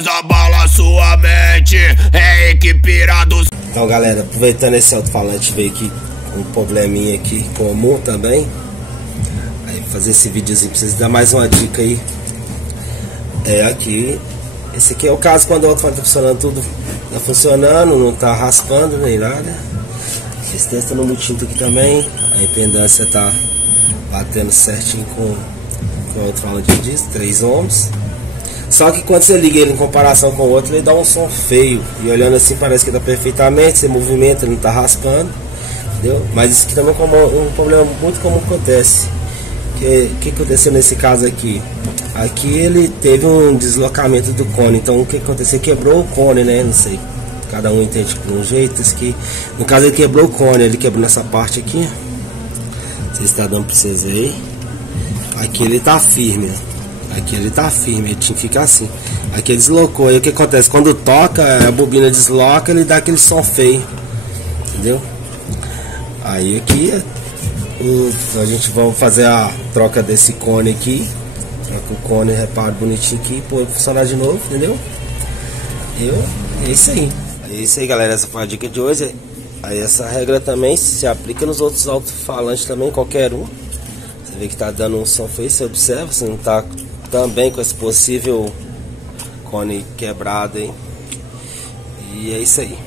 Elas abalam sua mente, é equipirados. Então galera, aproveitando esse alto-falante, veio aqui com um probleminha aqui comum também. Aí fazer esse videozinho pra vocês dar mais uma dica aí. Aqui, esse aqui é o caso quando o alto-falante tá funcionando, tudo tá funcionando, não tá raspando nem nada. Resistência no multímetro aqui também, a impedância tá batendo certinho com o alto-falante disso, 3 ohms. Só que quando você liga ele em comparação com o outro, ele dá um som feio. E olhando assim parece que dá perfeitamente, você movimenta, ele não tá raspando, entendeu? Mas isso aqui também é um problema muito comum que acontece. O que aconteceu nesse caso aqui? Aqui ele teve um deslocamento do cone. Então o que aconteceu? Quebrou o cone, né? Não sei, cada um entende de um jeito. Isso aqui, no caso ele quebrou o cone, ele quebrou nessa parte aqui. Não sei se está dando pra vocês aí. Aqui ele tá firme. Aqui ele tá firme, ele tinha que ficar assim. Aqui ele deslocou, aí o que acontece? Quando toca, a bobina desloca, ele dá aquele som feio, entendeu? Aí aqui a gente vai fazer a troca desse cone aqui. Troca o cone, reparo bonitinho aqui, pô, funcionar de novo, entendeu? É isso aí. É isso aí, galera, essa foi a dica de hoje. Aí essa regra também se aplica nos outros alto-falantes também, qualquer um. Você vê que tá dando um som feio, você observa, você não tá também com esse possível cone quebrado aí. E é isso aí.